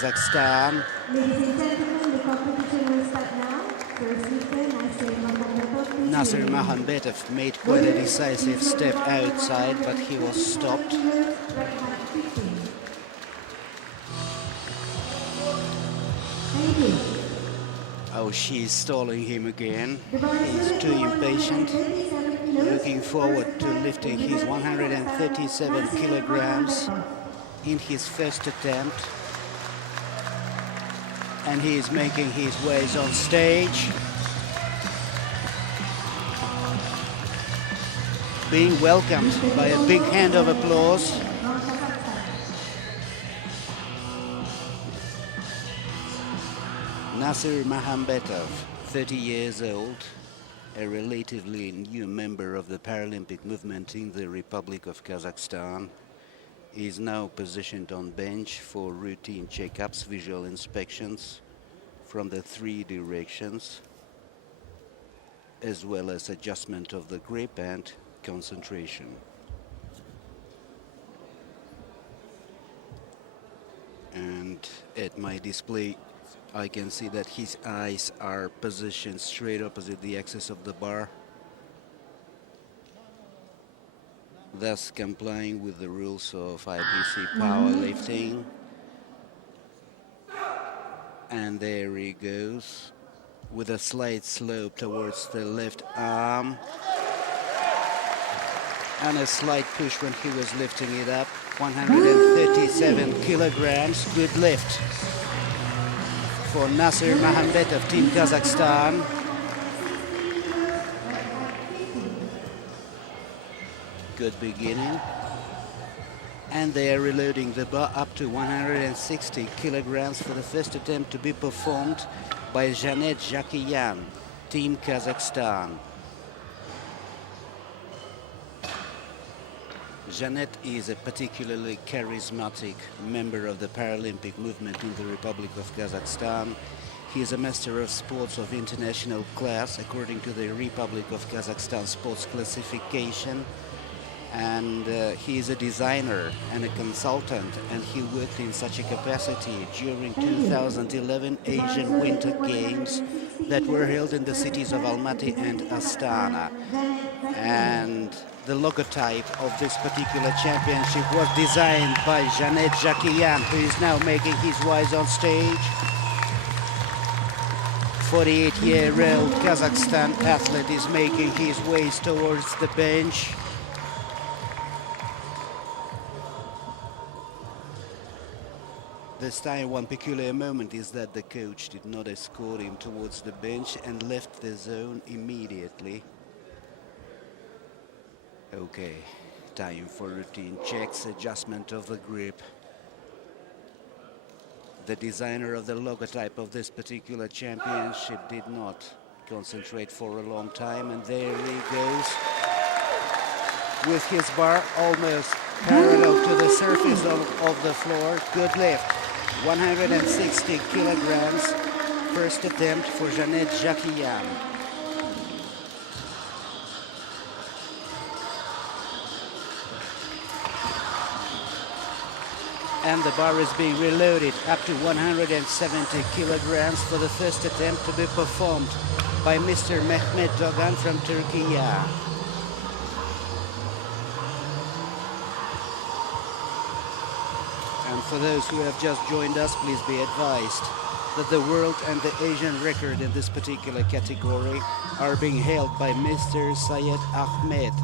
Kazakhstan. Ladies and gentlemen, the competition will start now. First lifter, Nasir Mahambetov made quite a decisive step outside, but he was stopped. Thank you. Oh, she's stalling him again. He's too impatient. Looking forward to lifting his 137 kilograms in his first attempt. And he is making his ways on stage. Being welcomed by a big hand of applause. Nasir Mahambetov, 30 years old, a relatively new member of the Paralympic movement in the Republic of Kazakhstan, is now positioned on bench for routine checkups, visual inspections from the 3 directions, as well as adjustment of the grip and concentration. And at my display, I can see that his eyes are positioned straight opposite the axis of the bar, thus complying with the rules of IPC Powerlifting. And there he goes, with a slight slope towards the left arm, and a slight push when he was lifting it up. 137 kilograms, good lift for Nasir Mahambetov, Team Kazakhstan. Good beginning. And they are reloading the bar up to 160 kilograms for the first attempt to be performed by Janet Jakiyan, Team Kazakhstan. Janet is a particularly charismatic member of the Paralympic movement in the Republic of Kazakhstan. He is a master of sports of international class according to the Republic of Kazakhstan sports classification. And he is a designer and a consultant, and he worked in such a capacity during 2011 Asian Winter Games that were held in the cities of Almaty and Astana. And the logotype of this particular championship was designed by Janet Jakiyan, who is now making his ways on stage. 48-year-old Kazakhstan athlete is making his ways towards the bench. This time, one peculiar moment is that the coach did not escort him towards the bench and left the zone immediately. Okay, time for routine checks, adjustment of the grip. The designer of the logotype of this particular championship did not concentrate for a long time, and there he goes with his bar almost parallel to the surface of the floor. Good lift. 160 kilograms, first attempt for Janet Jakiyan. And the bar is being reloaded up to 170 kilograms for the first attempt to be performed by Mr. Mehmet Dogan from Turkey. And for those who have just joined us, please be advised that the world and the Asian record in this particular category are being held by Mr. Syed Ahmed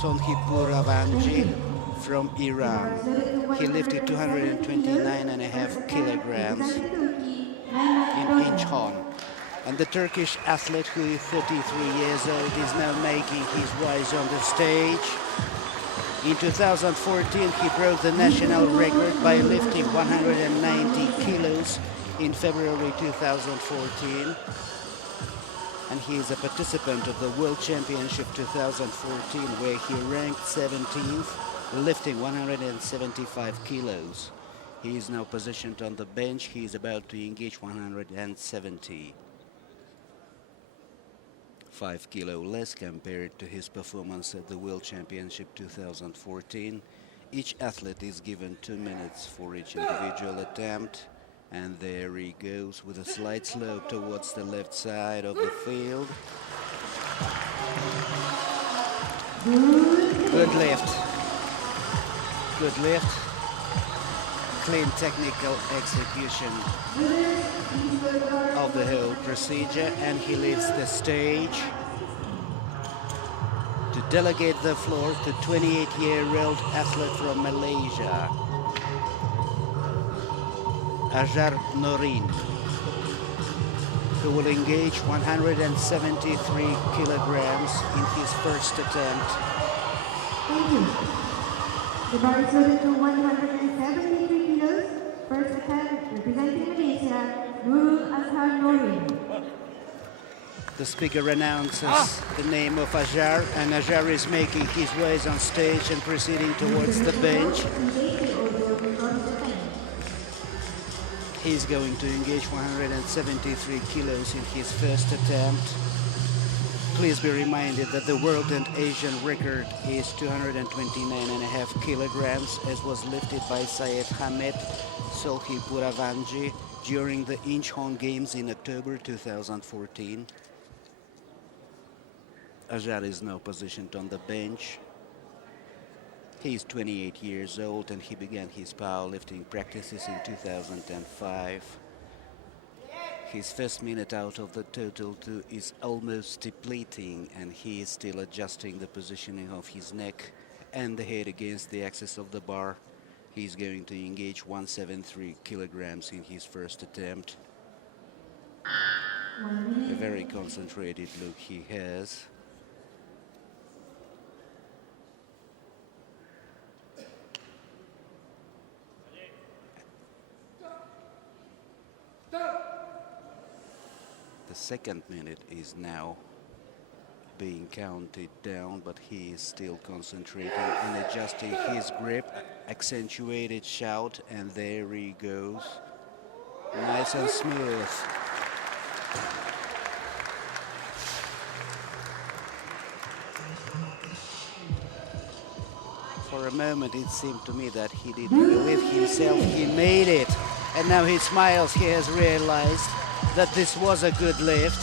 Sonhipuravanji from Iran. He lifted 229.5 kilograms in Incheon. And the Turkish athlete, who is 33 years old, is now making his rise on the stage. In 2014, he broke the national record by lifting 190 kilos in February 2014. And he is a participant of the World Championship 2014, where he ranked 17th, lifting 175 kilos. He is now positioned on the bench. He is about to engage 170. 5 kilo less compared to his performance at the World Championship 2014. Each athlete is given 2 minutes for each individual attempt. And there he goes with a slight slope towards the left side of the field. Good lift. Good lift. Clean technical execution of the whole procedure, and he leaves the stage to delegate the floor to 28-year-old athlete from Malaysia, Azhar Norin, who will engage 173 kilograms in his first attempt. Thank you. The bar is loaded to 173 kilos. First attempt, representing Malaysia, Nurul Azhar Norin. The speaker announces the name of Azhar, and Azhar is making his ways on stage and proceeding towards the bench. He's going to engage 173 kilos in his first attempt. Please be reminded that the world and Asian record is 229.5 kilograms, as was lifted by Syed Hamed Solhi Puravanji during the Incheon Games in October 2014. Azhar is now positioned on the bench. He's 28 years old and he began his powerlifting practices in 2005. His first minute out of the total two is almost depleting, and he is still adjusting the positioning of his neck and the head against the axis of the bar. He's going to engage 173 kilograms in his first attempt. A very concentrated look he has. The second minute is now being counted down, but he is still concentrating and adjusting his grip. Accentuated shout, and there he goes. Nice and smooth. For a moment it seemed to me that he didn't believe himself. He made it, and now he smiles. He has realized that this was a good lift.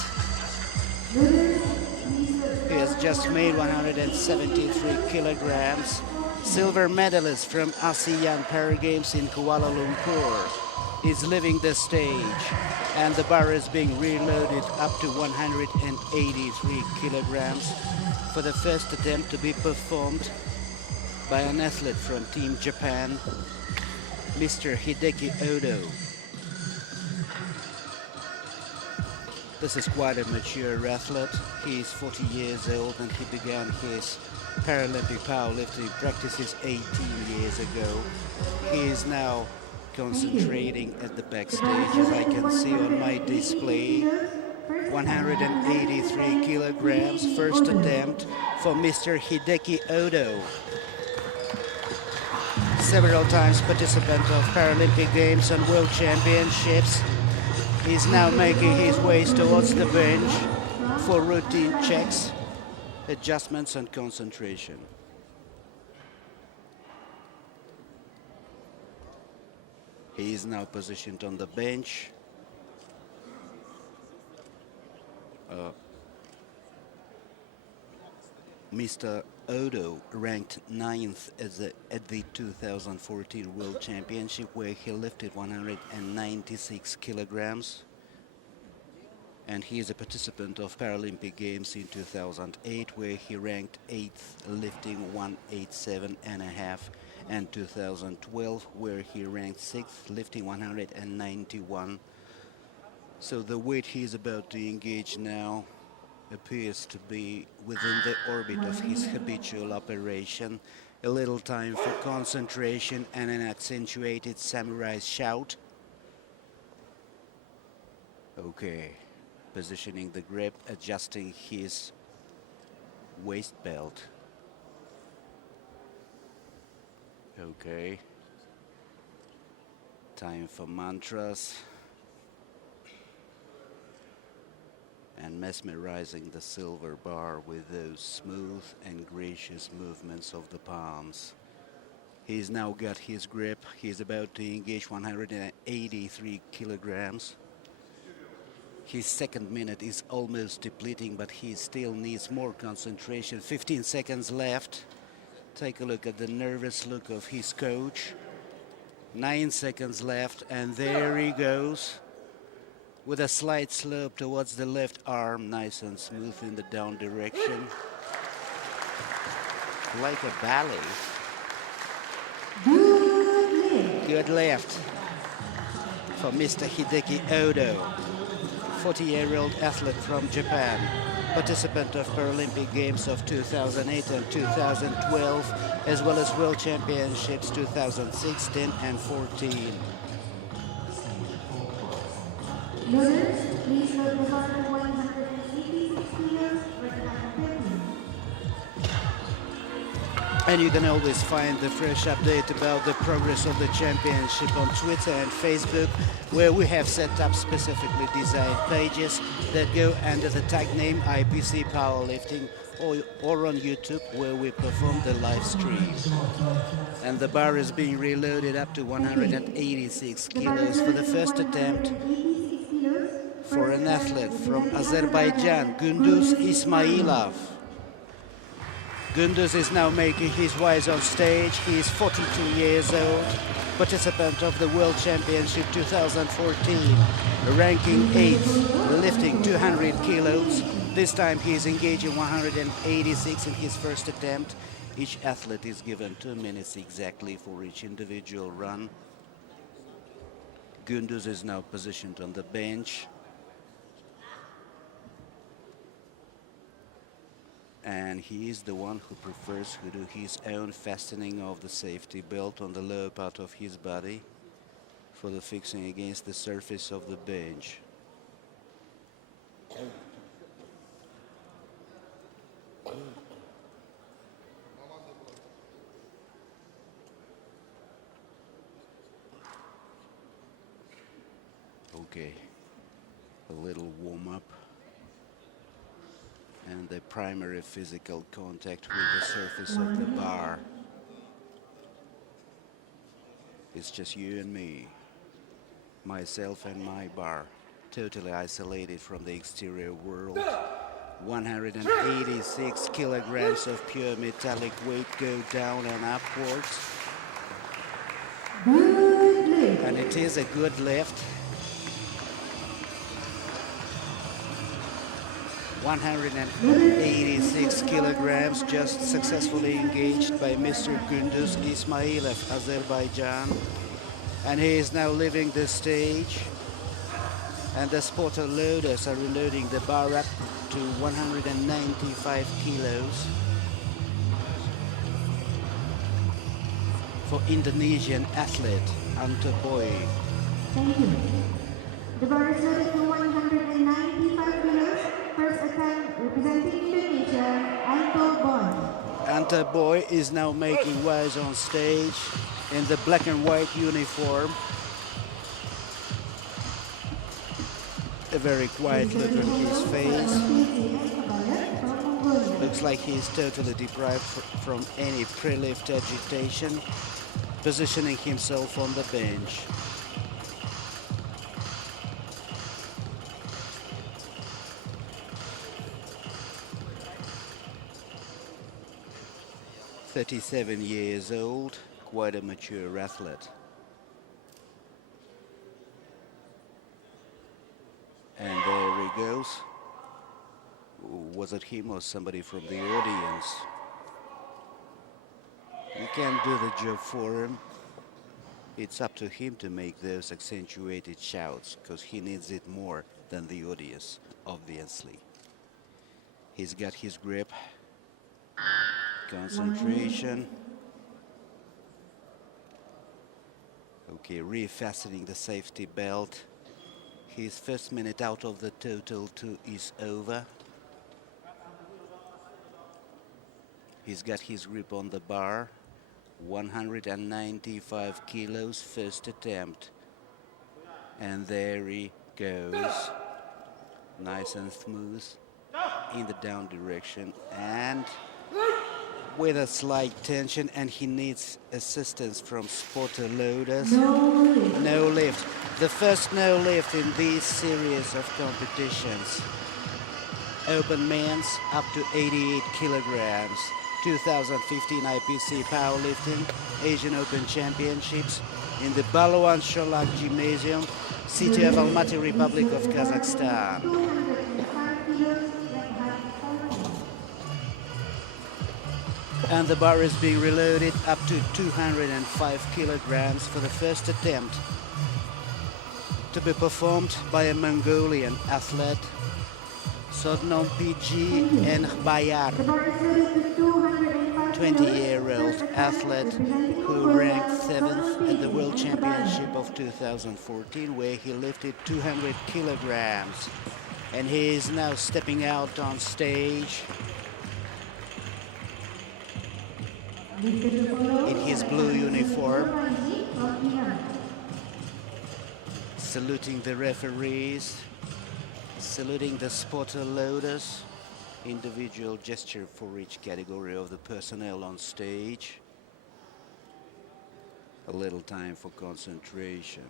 He has just made 173 kilograms. Silver medalist from ASEAN Para Games in Kuala Lumpur is leaving the stage, and the bar is being reloaded up to 183 kilograms for the first attempt to be performed by an athlete from Team Japan, Mr. Hideki Odo. This is quite a mature athlete. He is 40 years old and he began his Paralympic powerlifting practices 18 years ago. He is now concentrating at the backstage, as I can see on my display. 183 kilograms, first attempt for Mr. Hideki Odo. Several times participant of Paralympic Games and World Championships. He's now making his ways towards the bench for routine checks, adjustments and concentration. He is now positioned on the bench. Mr. Odo ranked 9th at the 2014 World Championship, where he lifted 196 kilograms. And he is a participant of Paralympic Games in 2008, where he ranked 8th, lifting 187.5, and 2012, where he ranked 6th, lifting 191. So the weight he is about to engage now appears to be within the orbit of his habitual operation. A little time for concentration and an accentuated samurai shout. Okay, positioning the grip, adjusting his waist belt. Okay, time for mantras. And mesmerizing the silver bar with those smooth and gracious movements of the palms. He's now got his grip. He's about to engage 183 kilograms. His second minute is almost depleting, but he still needs more concentration. 15 seconds left. Take a look at the nervous look of his coach. 9 seconds left, and there he goes with a slight slope towards the left arm, nice and smooth in the down direction, like a ballet. Good left for Mr. Hideki Odo, 40-year-old athlete from Japan, participant of Paralympic Games of 2008 and 2012, as well as World Championships 2016 and 14. Learners, please note the bar 186 kilos for the And you can always find the fresh update about the progress of the championship on Twitter and Facebook, where we have set up specifically designed pages that go under the tag name IPC Powerlifting, or on YouTube, where we perform the live stream. And the bar is being reloaded up to 186 kilos for the first attempt for an athlete from Azerbaijan, Gündüz Ismailov. Gündüz is now making his ways on stage. He is 42 years old, participant of the World Championship 2014, ranking 8th, lifting 200 kilos. This time he is engaging 186 in his first attempt. Each athlete is given 2 minutes exactly for each individual run. Gündüz is now positioned on the bench. And he is the one who prefers to do his own fastening of the safety belt on the lower part of his body for the fixing against the surface of the bench. Okay, a little warm-up. And the primary physical contact with the surface of the bar. It's just you and me, myself and my bar, totally isolated from the exterior world. 186 kilograms of pure metallic weight go down and upwards. And it is a good lift. 186 kilograms just successfully engaged by Mr. Gündüz Ismailov, Azerbaijan. And he is now leaving the stage. And the spotter loaders are reloading the bar up to 195 kilos. For Indonesian athlete Ante Boy. Thank you. The bar is loaded to 195 kilos. First attempt representing Indonesia, Ante Boy. Ante Boy is now making waves on stage in the black and white uniform. A very quiet look on his face. Looks like he's totally deprived from any pre-lift agitation, positioning himself on the bench. "37 years old, quite a mature athlete." And there he goes. Was it him or somebody from the audience? You can't do the job for him. It's up to him to make those accentuated shouts, because he needs it more than the audience, obviously. He's got his grip. Concentration. Okay, refastening the safety belt. His first minute out of the total 2 is over. He's got his grip on the bar. 195 kilos, first attempt. And there he goes. Nice and smooth in the down direction. And with a slight tension, and he needs assistance from spotter loaders. No lift. No lift. The first no lift in this series of competitions. Open men's up to 88 kilograms. 2015 IPC Powerlifting Asian Open Championships in the Balwan Sholak Gymnasium, city of Almaty, Republic of Kazakhstan. 205 kilos, left hand forward. And the bar is being reloaded up to 205 kilograms for the first attempt, to be performed by a Mongolian athlete, Sodnom PG and Bayar, The bar is loaded to 205 20-year-old kilos. athlete who ranked 7th at the World Championship of 2014, where he lifted 200 kilograms. And he is now stepping out on stage in his blue uniform, saluting the referees, saluting the spotter loaders. Individual gesture for each category of the personnel on stage. A little time for concentration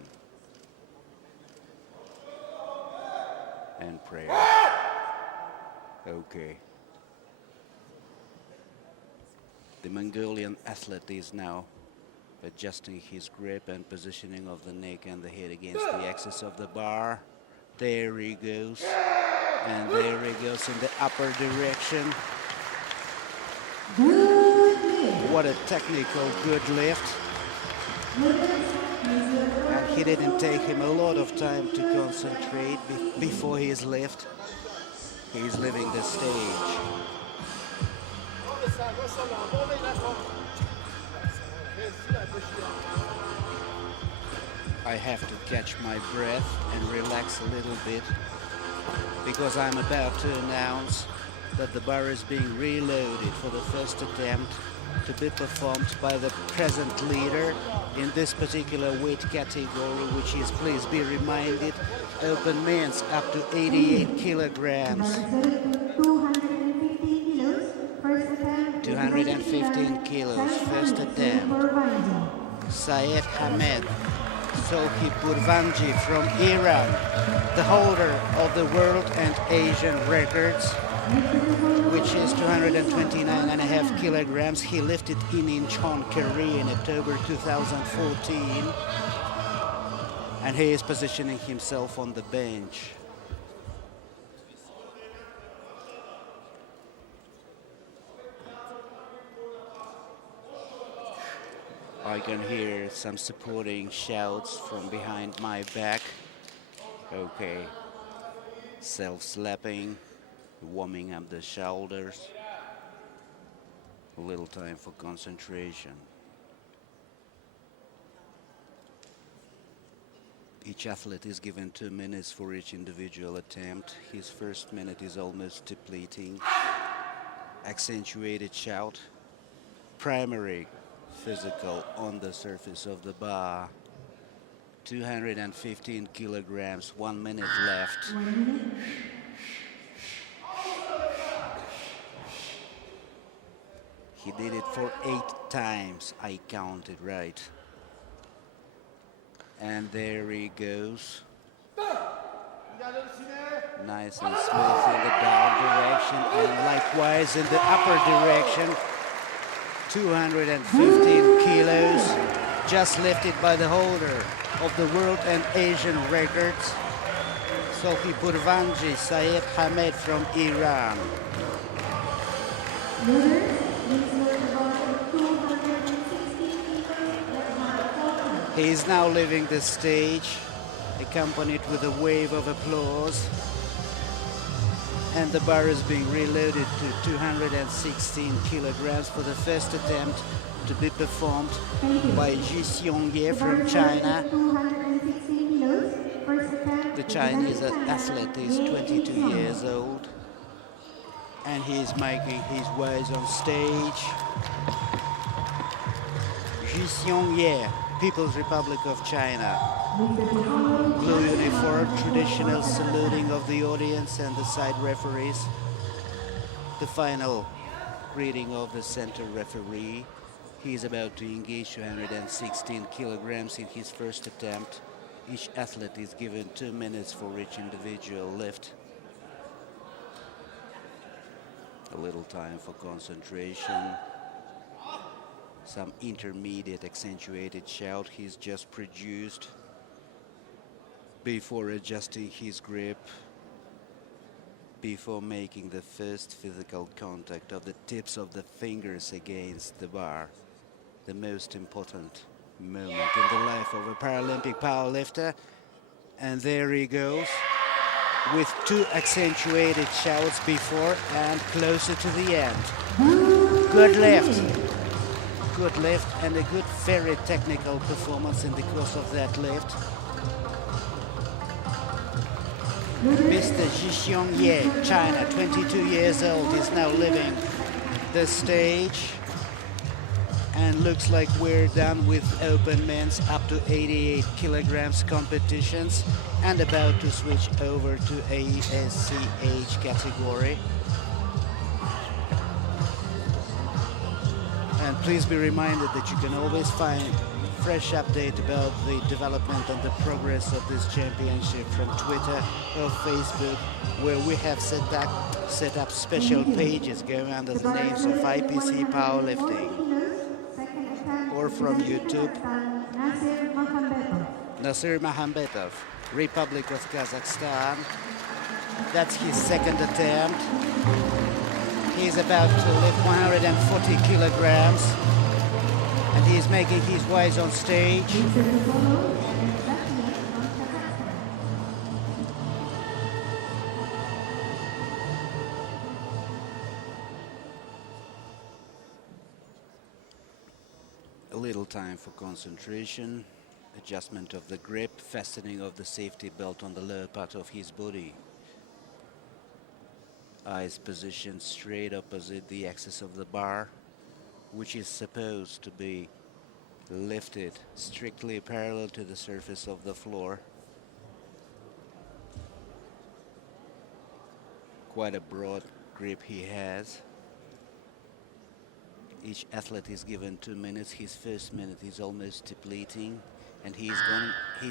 and prayer. Okay. The Mongolian athlete is now adjusting his grip and positioning of the neck and the head against the axis of the bar. There he goes. And there he goes in the upper direction. What a technical good lift. And he didn't take him a lot of time to concentrate before his lift. He's leaving the stage. I have to catch my breath and relax a little bit, because I'm about to announce that the bar is being reloaded for the first attempt, to be performed by the present leader in this particular weight category, which is, please be reminded, open men's up to 88 kilograms. 215 kilos, first attempt. Syed Hamed Solhi Purvanji from Iran, the holder of the world and Asian records, which is 229.5 kilograms. He lifted in Incheon, Korea in October 2014, and he is positioning himself on the bench. I can hear some supporting shouts from behind my back. Okay. Self-slapping, warming up the shoulders. A little time for concentration. Each athlete is given 2 minutes for each individual attempt. His first minute is almost depleting. Accentuated shout. Primary physical on the surface of the bar. 215 kilograms, 1 minute left. He did it for 8 times, I counted right. And there he goes. Nice and smooth in the down direction, and likewise in the upper direction. 215 kilos, just lifted by the holder of the world and Asian records, Solhi Purvanji Syed Hamed from Iran. He is now leaving the stage, accompanied with a wave of applause. And the bar is being reloaded to 216 kilograms for the first attempt, to be performed by Ji Xiongye from China. The Chinese athlete is 22 years old, and he is making his ways on stage. Ji Xiongye, People's Republic of China. Blue uniform, traditional saluting of the audience and the side referees. The final reading of the center referee. He is about to engage 216 kilograms in his first attempt. Each athlete is given 2 minutes for each individual lift. A little time for concentration. Some intermediate accentuated shout he's just produced before adjusting his grip, before making the first physical contact of the tips of the fingers against the bar. The most important moment in the life of a Paralympic powerlifter. And there he goes, with 2 accentuated shouts before and closer to the end. Good lift. Good lift and a good, very technical performance in the course of that lift. Mr. Jixiong Ye, China, 22 years old, is now leaving the stage. And looks like we're done with open men's up to 88 kilograms competitions and about to switch over to ASCH category. And please be reminded that you can always find fresh update about the development and the progress of this championship from Twitter or Facebook, where we have set up special pages going under the names of IPC Powerlifting, or from YouTube, Nasir Mahambetov, Republic of Kazakhstan. That's his second attempt. He's about to lift 140 kilograms. And he's making his ways on stage. A little time for concentration, adjustment of the grip, fastening of the safety belt on the lower part of his body. Eyes positioned straight opposite the axis of the bar, which is supposed to be lifted strictly parallel to the surface of the floor. Quite a broad grip he has. Each athlete is given 2 minutes. His first minute is almost depleting, and he's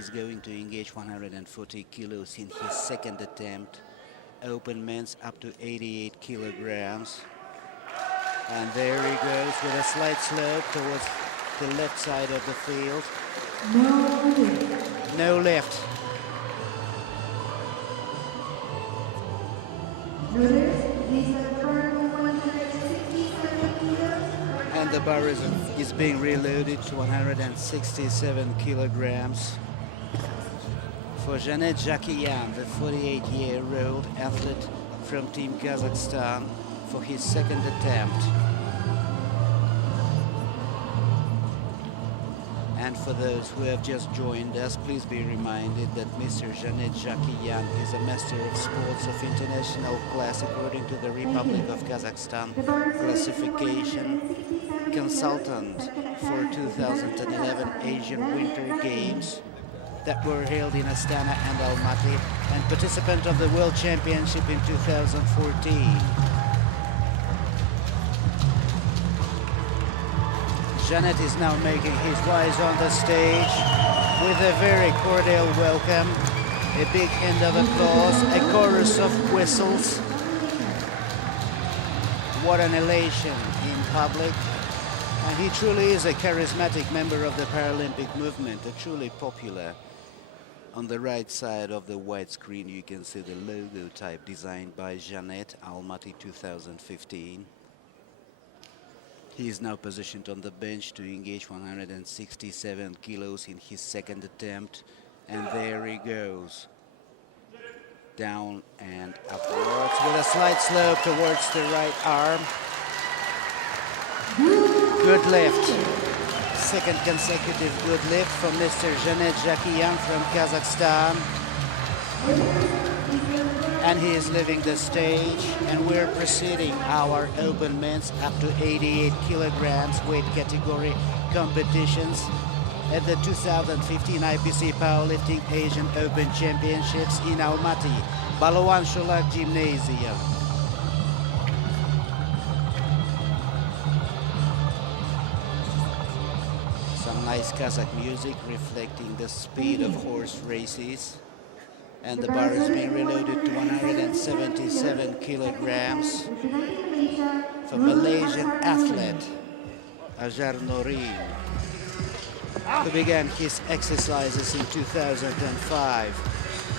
going to engage 140 kilos in his second attempt. Open men's up to 88 kilograms. And there he goes with a slight slope towards the left side of the field. No lift. And the bar is being reloaded to 167 kilograms. For Janet Jakiyan, the 48-year-old athlete from Team Kazakhstan, for his second attempt. And for those who have just joined us, please be reminded that Mr. Janet Jakiyan is a Master of Sports of international class according to the Republic of Kazakhstan classification, consultant for 2011 Asian Winter Games that were held in Astana and Almaty, and participant of the World Championship in 2014. Janet is now making his rise on the stage with a very cordial welcome, a big hand of applause, a chorus of whistles. What an elation in public. And he truly is a charismatic member of the Paralympic movement, a truly popular. On the right side of the white screen, you can see the logo type designed by Janet, Almaty 2015. He is now positioned on the bench to engage 167 kilos in his second attempt. And there he goes. Down and upwards with a slight slope towards the right arm. Good lift. Second consecutive good lift from Mr. Janet Jakiyan from Kazakhstan. And he is leaving the stage, and we're proceeding our open men's up to 88 kilograms weight category competitions at the 2015 IPC Powerlifting Asian Open Championships in Almaty, Balawan Sholak Gymnasium. nice Kazakh music reflecting the speed of horse races. And the bar is being reloaded to 177 kilograms for Malaysian athlete Ajar Norin, who began his exercises in 2005.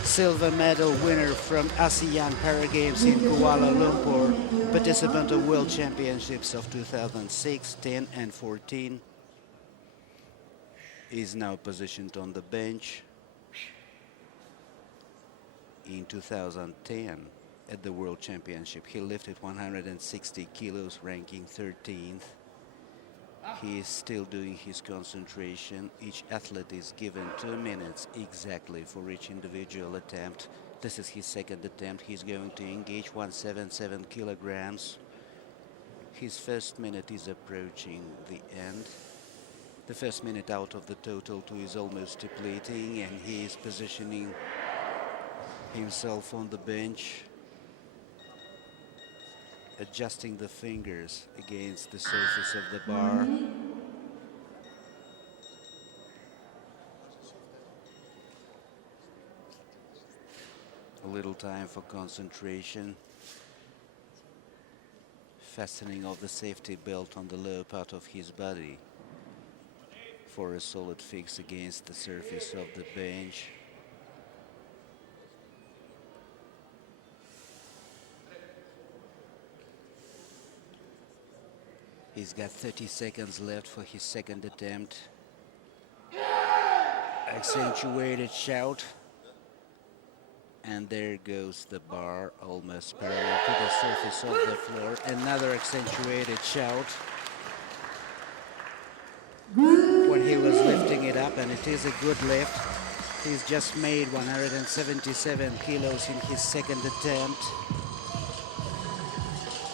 Silver medal winner from ASEAN Para Games in Kuala Lumpur, participant of World Championships of 2006, 10 and 14. Is now positioned on the bench. In 2010 at the World Championship, he lifted 160 kilos, ranking 13th. He is still doing his concentration. Each athlete is given 2 minutes exactly for each individual attempt. This is his second attempt. He's going to engage 177 kilograms. His first minute is approaching the end. The first minute out of the total 2 is almost depleting, and he is positioning himself on the bench, adjusting the fingers against the surface of the bar. A little time for concentration. Fastening of the safety belt on the lower part of his body for a solid fix against the surface of the bench. He's got 30 seconds left for his second attempt. Accentuated shout. And there goes the bar, almost parallel to the surface of the floor. Another accentuated shout. When he was lifting it up, and it is a good lift. He's just made 177 kilos in his second attempt.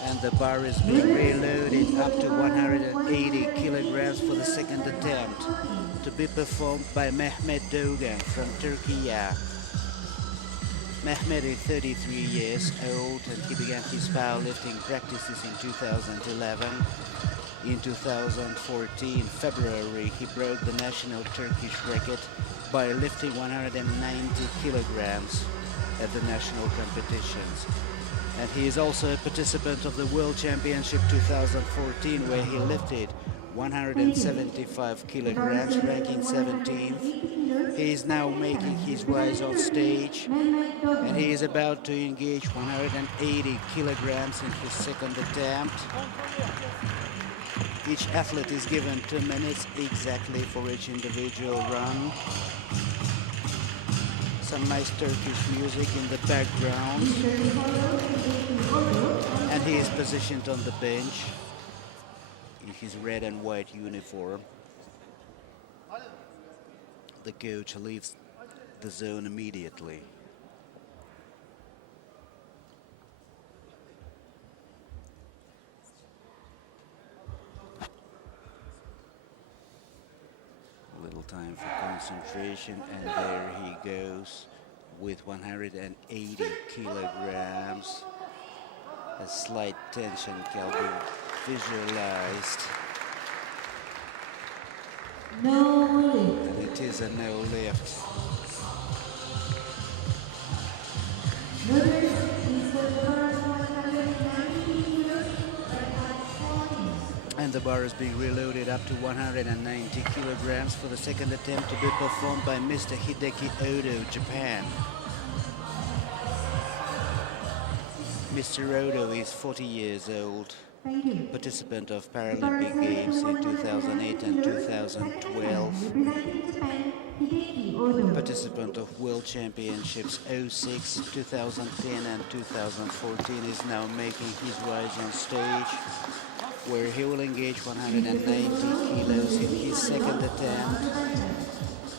And the bar is being reloaded up to 180 kilograms for the second attempt, to be performed by Mehmet Dogan from Turkey. Mehmet is 33 years old, and he began his powerlifting practices in 2011. In 2014, February, he broke the national Turkish record by lifting 190 kilograms at the national competitions. And he is also a participant of the World Championship 2014, where he lifted 175 kilograms, ranking 17th. He is now making his rise on stage, and he is about to engage 180 kilograms in his second attempt. Each athlete is given 2 minutes exactly for each individual run. Some nice Turkish music in the background. And he is positioned on the bench in his red and white uniform. The coach leaves the zone immediately. Little time for concentration, and there he goes with 180 kilograms. A slight tension can be visualized. No lift. And it is a no lift. And the bar is being reloaded up to 190 kilograms for the second attempt, to be performed by Mr. Hideki Odo, Japan. Mr. Odo is 40 years old, participant of Paralympic Games in 2008 and 2012, participant of World Championships 06, 2010 and 2014, is now making his rise on stage, where he will engage 190 kilos in his second attempt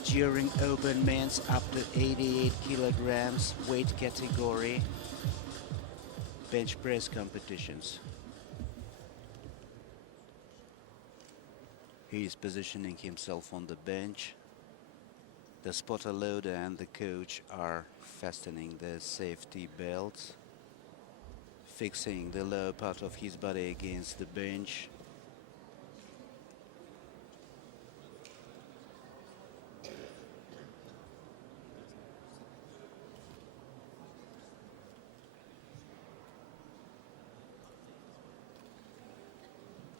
during open men's up to 88 kilograms weight category bench press competitions. He is positioning himself on the bench. The spotter loader and the coach are fastening the safety belts, fixing the lower part of his body against the bench.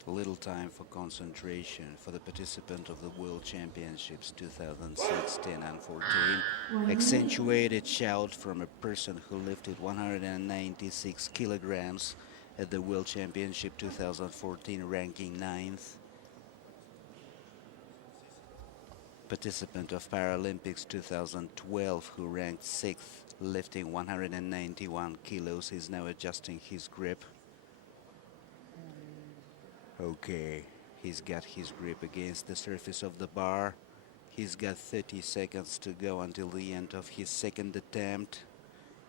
Little time for concentration for the participant of the World Championships 2016 and 14. Accentuated shout from a person who lifted 196 kilograms at the World Championship 2014, ranking 9th. Participant of Paralympics 2012 who ranked 6th, lifting 191 kilos, is now adjusting his grip. Okay, he's got his grip against the surface of the bar. He's got 30 seconds to go until the end of his second attempt.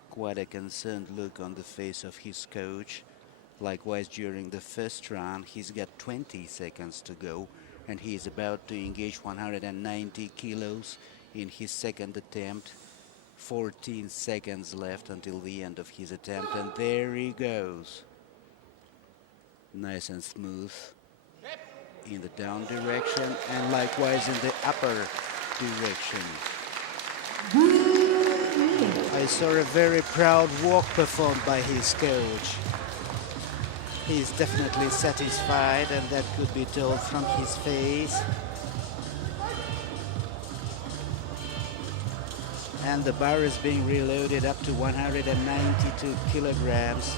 Quite a concerned look on the face of his coach. Likewise, during the first round, he's got 20 seconds to go, and he is about to engage 190 kilos in his second attempt. 14 seconds left until the end of his attempt, and there he goes. Nice and smooth in the down direction and likewise in the upper direction. I saw a very proud walk performed by his coach. He's definitely satisfied, and that could be told from his face. And the bar is being reloaded up to 192 kilograms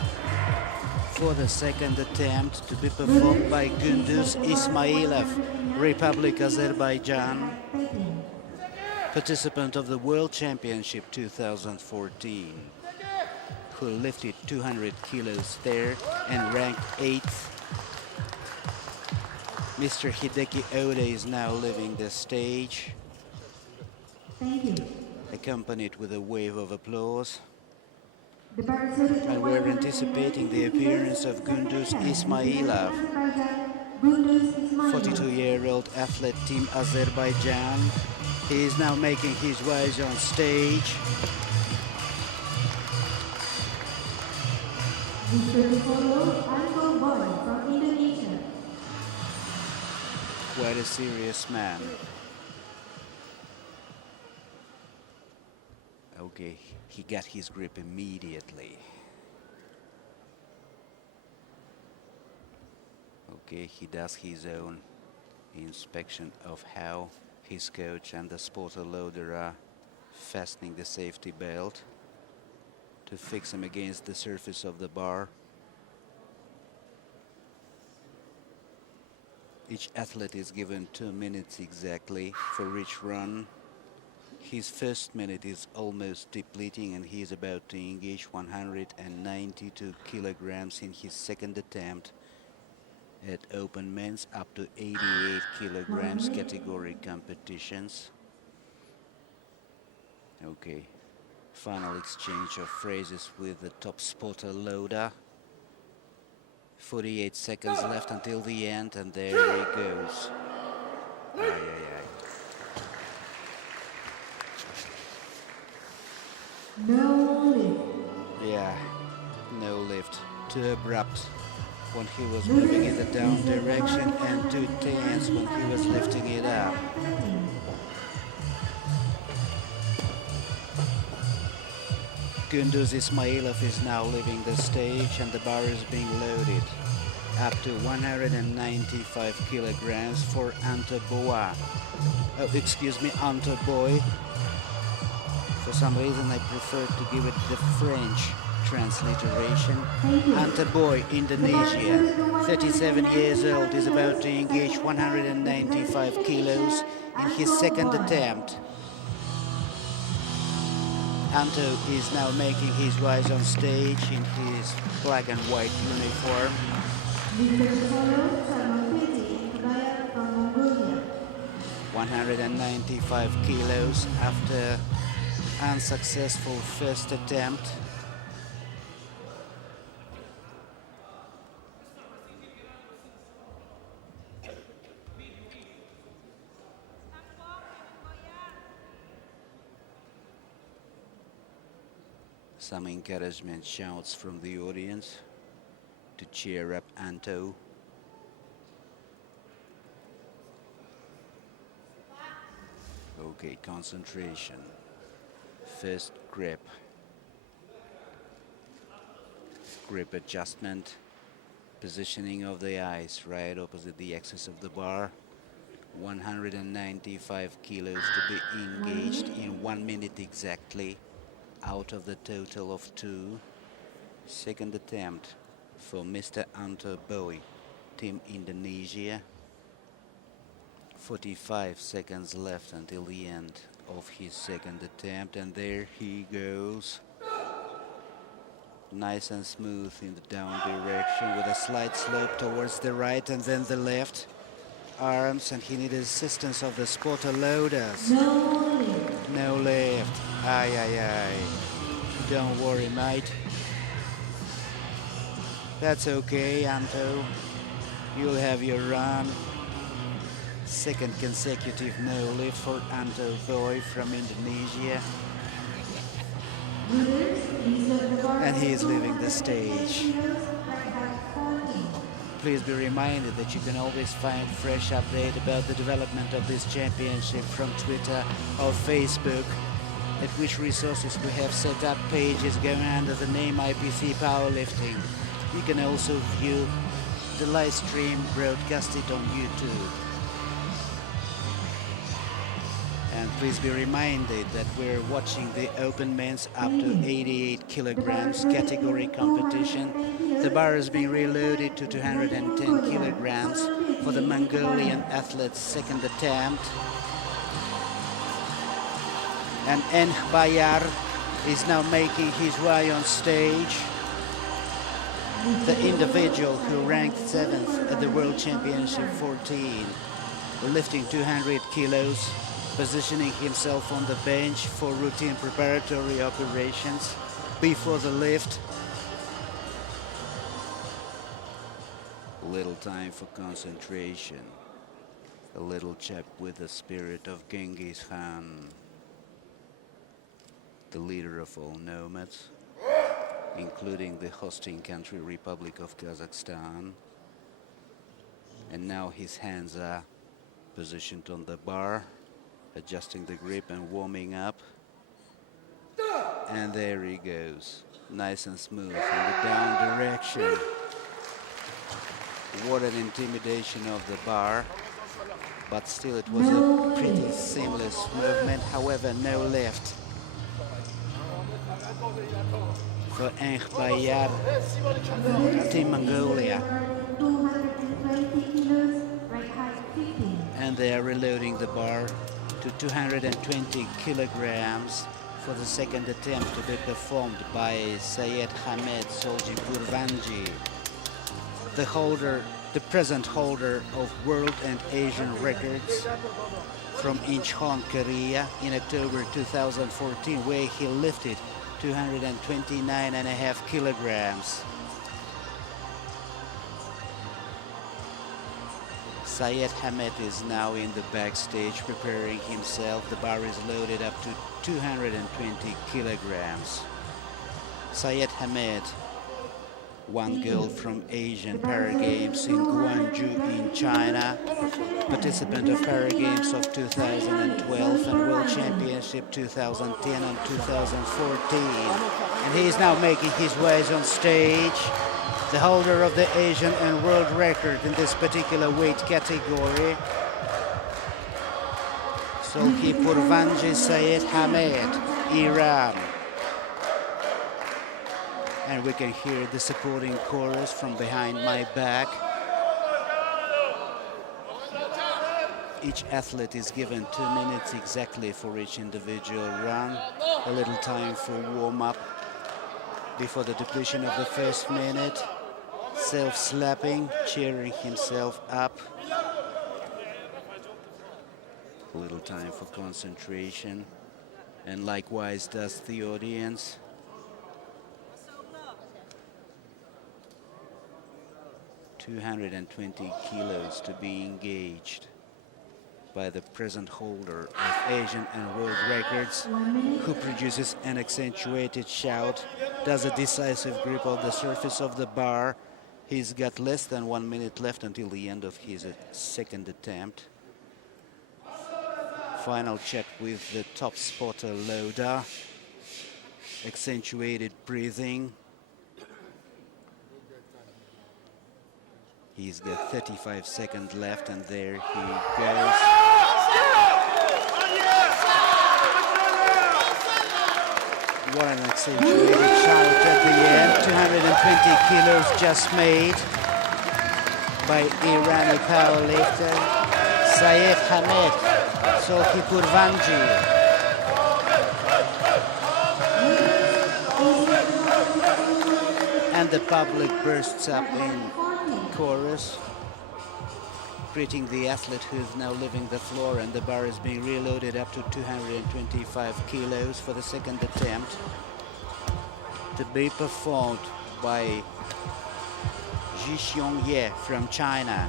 for the second attempt, to be performed by Gündüz Ismailov, Republic of Kazakhstan, participant of the World Championship 2014, who lifted 200 kilos there and ranked 8th. Mr. Hideki Oda is now leaving the stage, accompanied with a wave of applause. And we're anticipating the appearance of Gündüz Ismailov, 42-year-old athlete, Team Azerbaijan. He is now making his way on stage. Quite a serious man. Okay, he got his grip immediately. Okay, he does his own inspection of how his coach and the spotter loader are fastening the safety belt to fix him against the surface of the bar. Each athlete is given 2 minutes exactly for each run. His first minute is almost depleting, and he is about to engage 192 kilograms in his second attempt at open men's up to 88 kilograms category competitions. Okay, final exchange of phrases with the top spotter loader. 48 seconds left until the end, and there he goes. Aye, aye, aye. No lift. Yeah, no lift. Too abrupt when he was moving in the down direction, and too tense when he was lifting it up. Gündüz Ismailov is now leaving the stage, and the bar is being loaded up to 195 kilograms for Ante Boa. Oh, excuse me, Ante Boy. For some reason, I prefer to give it the French transliteration. Ante Boy, Indonesia, 37 years old, is about to engage 195 kilos in his second attempt. Anto is now making his rise on stage in his black and white uniform. 195 kilos after unsuccessful first attempt. Some encouragement shouts from the audience to cheer up Anto. Okay, concentration. First grip adjustment. Positioning of the eyes right opposite the axis of the bar. 195 kilos to be engaged in 1 minute exactly, out of the total of 2. Second attempt for Mr. Anto Boy, Team Indonesia. 45 seconds left until the end of his second attempt, and there he goes. Nice and smooth in the down direction with a slight slope towards the right and then the left. Arms, and he needed assistance of the spotter loaders. No left. Aye, aye, aye. Don't worry, mate. That's okay, Anto. You'll have your run. Second consecutive no lift for Anto Boy from Indonesia. And he is leaving the stage. Please be reminded that you can always find fresh update about the development of this championship from Twitter or Facebook, at which resources we have set up pages going under the name IPC Powerlifting. You can also view the live stream broadcasted on YouTube. And please be reminded that we're watching the open men's up to 88 kilograms category competition. The bar is being reloaded to 210 kilograms for the Mongolian athlete's second attempt. And Enh Bayar is now making his way on stage. The individual who ranked 7th at the World Championship 14, lifting 200 kilos, positioning himself on the bench for routine preparatory operations before the lift. Little time for concentration. A little chap with the spirit of Genghis Khan, the leader of all nomads, including the hosting country Republic of Kazakhstan. And now his hands are positioned on the bar, adjusting the grip and warming up. And there he goes, nice and smooth in the down direction. What an intimidation of the bar, but still it was a pretty seamless movement. However, no left for Enh Bayar, Team Mongolia. And they are reloading the bar to 220 kilograms for the second attempt to be performed by Syed Hamed Soljipurvanji, the present holder of world and Asian records from Incheon, Korea in October 2014, where he lifted 229.5 kilograms. Syed Hamed is now in the backstage preparing himself. The bar is loaded up to 220 kilograms. Syed Hamed won gold from Asian Paragames in Guangzhou in China, participant of Paragames of 2012 and World Championship 2010 and 2014. And he is now making his ways on stage. The holder of the Asian and world record in this particular weight category, Soljipurvanji Syed Hamed, Iran. And we can hear the supporting chorus from behind my back. Each athlete is given 2 minutes exactly for each individual run. A little time for warm-up before the depletion of the first minute. Self-slapping, cheering himself up. A little time for concentration. And likewise does the audience. $220 kilos to be engaged by the present holder of Asian and world records, who produces an accentuated shout, does a decisive grip of the surface of the bar. He's got less than 1 minute left until the end of his second attempt. Final check with the top spotter loader. Accentuated breathing. He's got 35 seconds left, and there he goes. What an accentuated shout at the end. 220 kilos just made by Irani powerlifter Syed Hamed Sohipurvanji. And the public bursts up in chorus, greeting the athlete who is now leaving the floor, and the bar is being reloaded up to 225 kilos for the second attempt, to be performed by Jixiong Ye from China,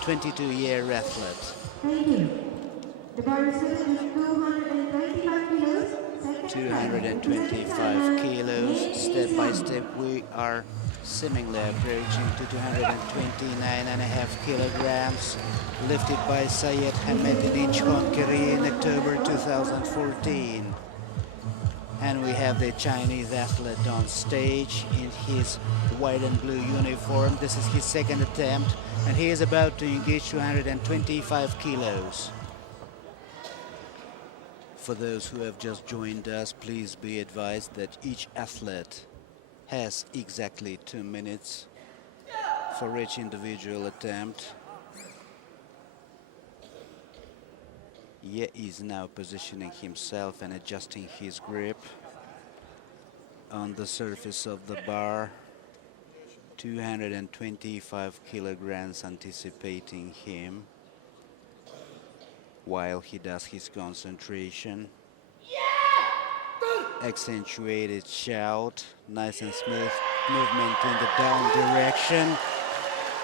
22-year athlete. Thank you. The bar is set at 225 kilos. 225 kilos. Step by step, we are seemingly approaching to 229.5 kilograms, lifted by Syed Hamed in Incheon, Korea in October 2014. And we have the Chinese athlete on stage in his white and blue uniform. This is his second attempt, and he is about to engage 225 kilos. For those who have just joined us, please be advised that each athlete has exactly 2 minutes for each individual attempt. Ye is now positioning himself and adjusting his grip on the surface of the bar. 225 kilograms anticipating him while he does his concentration. Accentuated shout, nice and smooth movement in the down direction,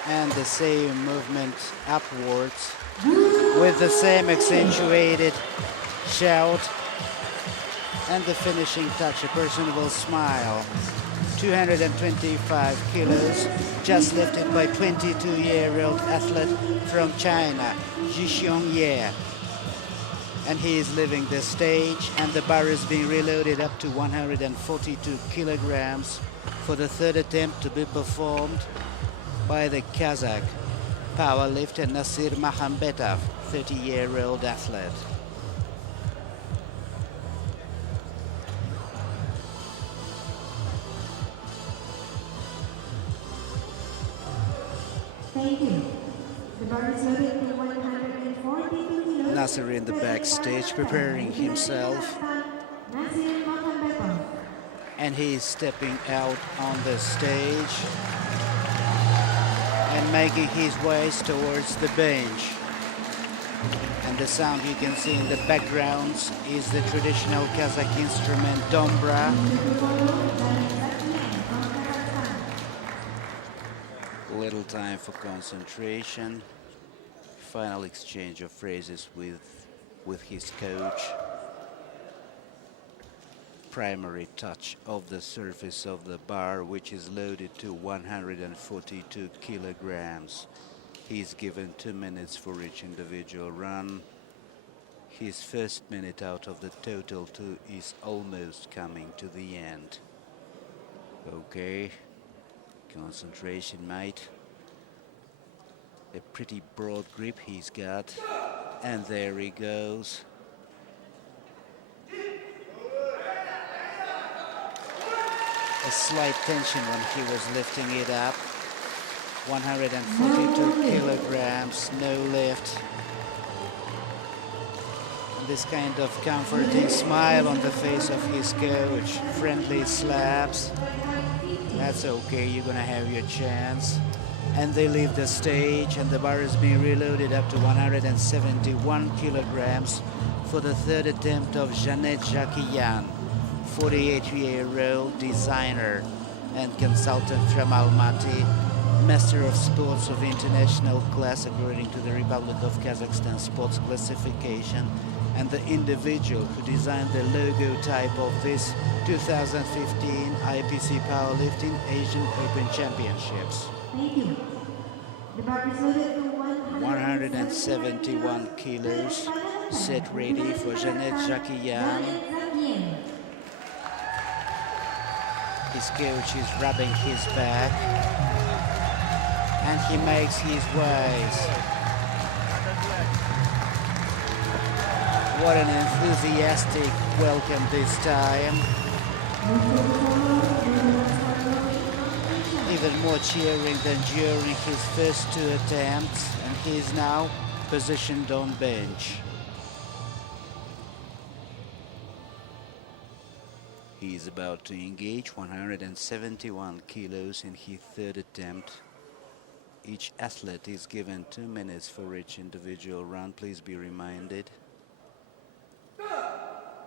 and the same movement upwards with the same accentuated shout, and the finishing touch, a personable smile. 225 kilos, just lifted by 22-year-old athlete from China, Jixiong Ye. And he is leaving the stage, and the bar is being reloaded up to 142 kilograms for the third attempt to be performed by the Kazakh powerlifter Nasir Mahambetov, 30-year-old athlete. Thank you. The bar is loaded to 142 kilos. Nasir in the backstage preparing himself, and he is stepping out on the stage and making his way towards the bench. And the sound you can see in the background is the traditional Kazakh instrument dombra. Little time for concentration. Final exchange of phrases with his coach. Primary touch of the surface of the bar, which is loaded to 142 kilograms. He's given 2 minutes for each individual run. His first minute out of the total 2 is almost coming to the end. Okay, concentration, mate. A pretty broad grip he's got, and there he goes. A slight tension when he was lifting it up. 142 kilograms, no lift. And this kind of comforting smile on the face of his coach. Friendly slaps. That's okay, you're gonna have your chance. And they leave the stage, and the bar is being reloaded up to 171 kilograms for the third attempt of Janet Jakiyan, 48-year-old designer and consultant from Almaty, master of sports of international class according to the Republic of Kazakhstan sports classification, and the individual who designed the logo type of this 2015 IPC Powerlifting Asian Open Championships. Thank you. The bar is loaded to 171 kilos, set ready for Janet Jakiyan. His coach is rubbing his back. and he makes his ways. What an enthusiastic welcome this time. Even more cheering than during his first two attempts, and he is now positioned on bench. He is about to engage 171 kilos in his third attempt. Each athlete is given 2 minutes for each individual run, please be reminded.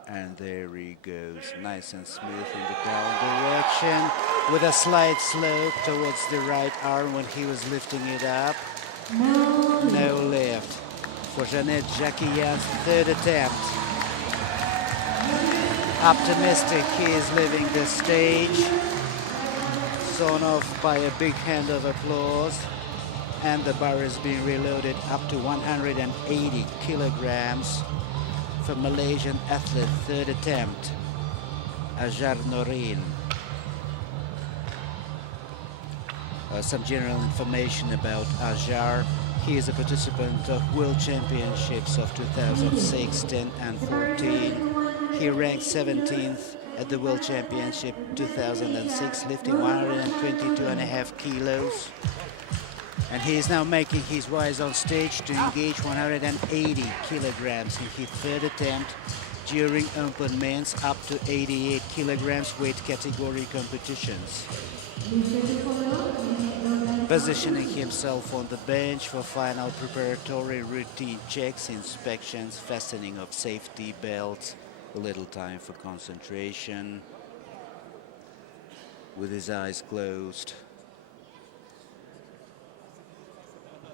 And there he goes, nice and smooth in the down direction, with a slight slope towards the right arm when he was lifting it up. No lift for Jeanette Jacquian's third attempt. Optimistic, he is leaving the stage, sewn off by a big hand of applause, and the bar is being reloaded up to 180 kilograms for Malaysian athlete, third attempt, Ajar Norin. Some general information about Ajar. He is a participant of World Championships of 2006, 10 and 14. He ranked 17th at the World Championship 2006, lifting 122.5 kilos. And he is now making his rise on stage to engage 180 kilograms in his third attempt during open men's up to 88 kilograms weight category competitions. Positioning himself on the bench for final preparatory routine checks, inspections, fastening of safety belts, a little time for concentration, with his eyes closed.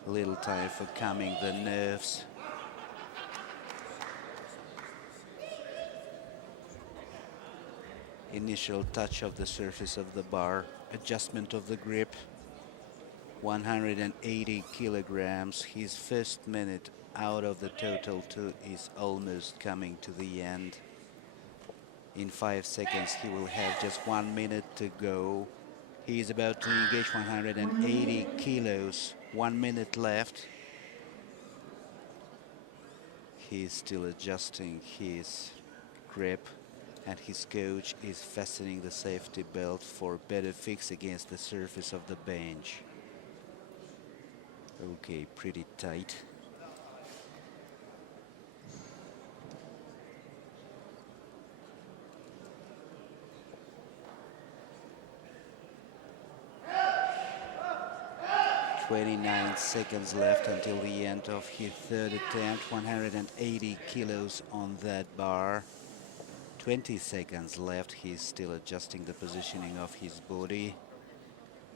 A little time for calming the nerves. Initial touch of the surface of the bar, adjustment of the grip. 180 kilograms. His first minute out of the total two is almost coming to the end. In 5 seconds, he will have just 1 minute to go. He is about to engage 180 kilos. 1 minute left. He is still adjusting his grip, and his coach is fastening the safety belt for better fix against the surface of the bench. Okay, pretty tight. "29 seconds left until the end of his third attempt. 180 kilos on that bar. 20 seconds left. He's still adjusting the positioning of his body,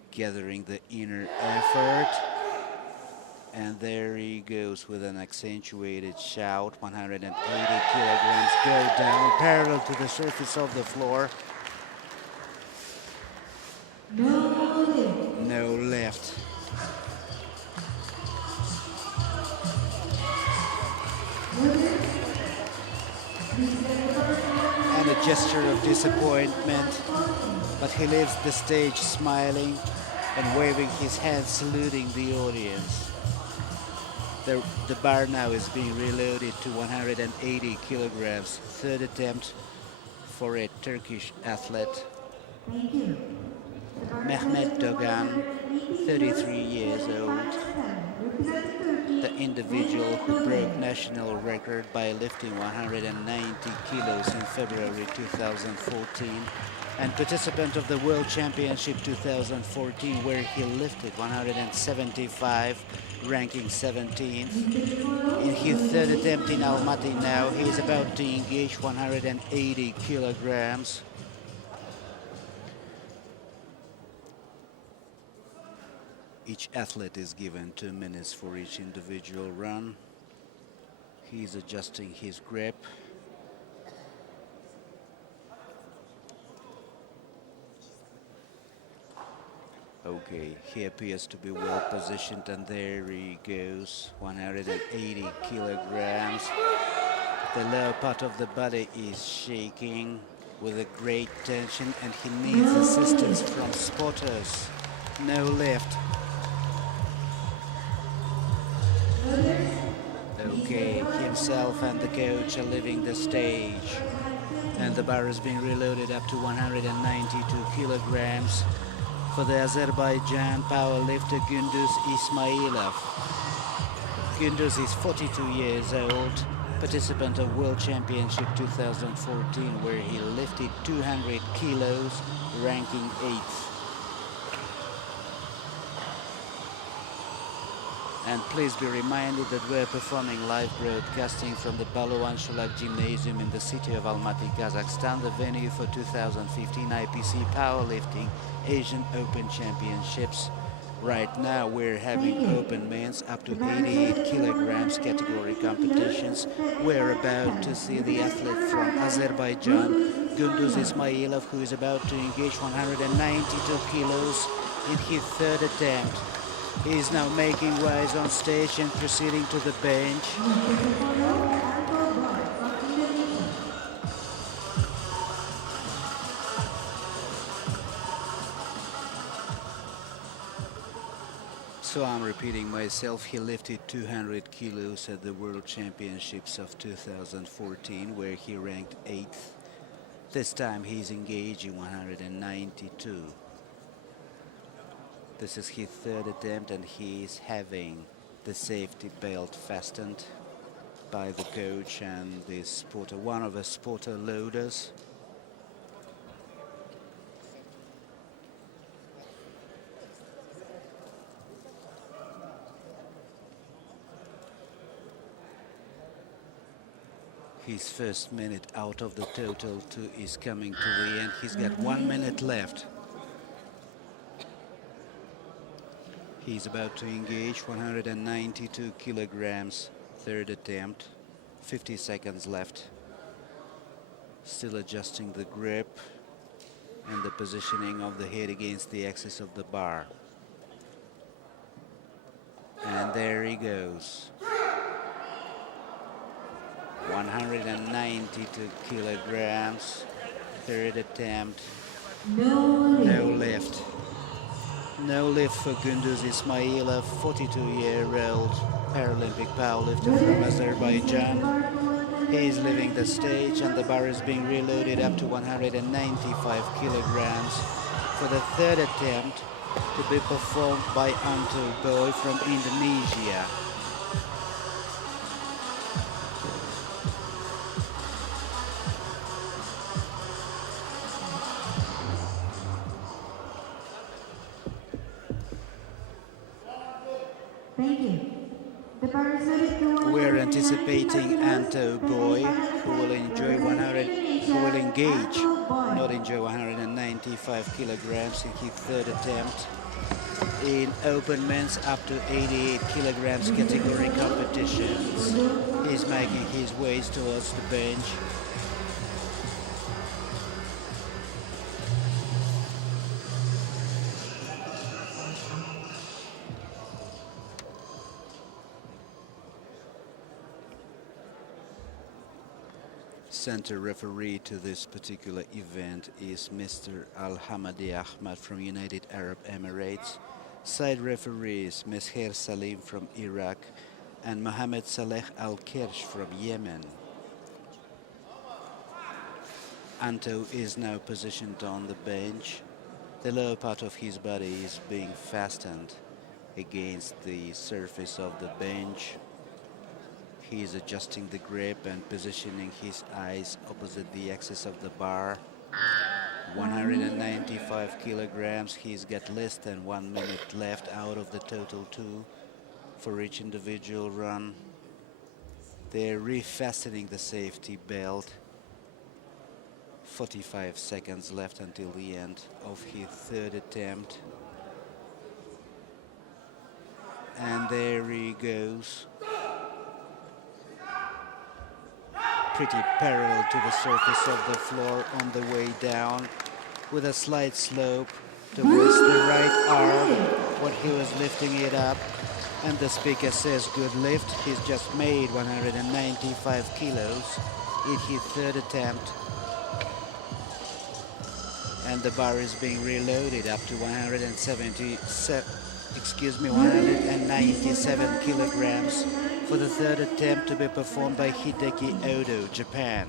gathering the inner effort. And there he goes with an accentuated shout. 180 kilograms go down parallel to the surface of the floor. No lift. And a gesture of disappointment, but he leaves the stage smiling and waving his hand, saluting the audience. The bar now is being reloaded to 180 kilograms. Third attempt for a Turkish athlete. Mehmet Dogan, 33 years old. The individual who broke national record by lifting 190 kilos in February 2014, and participant of the World Championship 2014, where he lifted 175, ranking 17th. In his third attempt in Almaty now, he is about to engage 180 kilograms. Each athlete is given 2 minutes for each individual run. He's adjusting his grip. Okay, he appears to be well positioned, and there he goes, 180 kilograms. The lower part of the body is shaking with a great tension, and he needs assistance from spotters. No lift. Okay, himself and the coach are leaving the stage. And the bar is being reloaded up to 192 kilograms for the Azerbaijan powerlifter Gündüz Ismailov. Gündüz is 42 years old, participant of World Championship 2014, where he lifted 200 kilos, ranking 8th. And please be reminded that we're performing live broadcasting from the Balwan Shulak Gymnasium in the city of Almaty, Kazakhstan, the venue for 2015 IPC Powerlifting Asian Open Championships. Right now we're having open men's up to 88 kilograms category competitions. We're about to see the athlete from Azerbaijan, Gündüz Ismailov, who is about to engage 192 kilos in his third attempt. He is now making rise on stage and proceeding to the bench. So I'm repeating myself, he lifted 200 kilos at the World Championships of 2014, where he ranked 8th. This time he's engaging 192. This is his third attempt, and he is having the safety belt fastened by the coach and the spotter, one of the spotter loaders. His first minute out of the total 2 is coming to the end. He's got 1 minute left. He's about to engage 192 kilograms, third attempt, 50 seconds left. Still adjusting the grip and the positioning of the head against the axis of the bar. And there he goes. 192 kilograms, third attempt, no lift. No lift for Gündüz Ismailov, 42-year-old Paralympic powerlifter from Azerbaijan. He is leaving the stage, and the bar is being reloaded up to 195 kilograms for the third attempt, to be performed by Anto Boy from Indonesia. Thank you. The bar is ready to We're anticipating Anto Boy, who will engage, not enjoy 195 kilograms in his third attempt in open men's up to 88 kilograms category competitions. He's making his ways towards the bench. Center referee to this particular event is Mr. Alhamadi Ahmad from United Arab Emirates. Side referees Mesher Salim from Iraq and Mohammed Saleh Al-Kirsh from Yemen. Anto is now positioned on the bench. The lower part of his body is being fastened against the surface of the bench. He is adjusting the grip and positioning his eyes opposite the axis of the bar. 195 kilograms. He's got less than 1 minute left out of the total 2 for each individual run. They're refastening the safety belt. 45 seconds left until the end of his third attempt. And there he goes. Pretty parallel to the surface of the floor on the way down, with a slight slope towards the right arm when he was lifting it up. And the speaker says good lift. He's just made 195 kilos in his third attempt. And the bar is being reloaded up to 177 197 kilograms for the third attempt to be performed by Hideki Odo, Japan.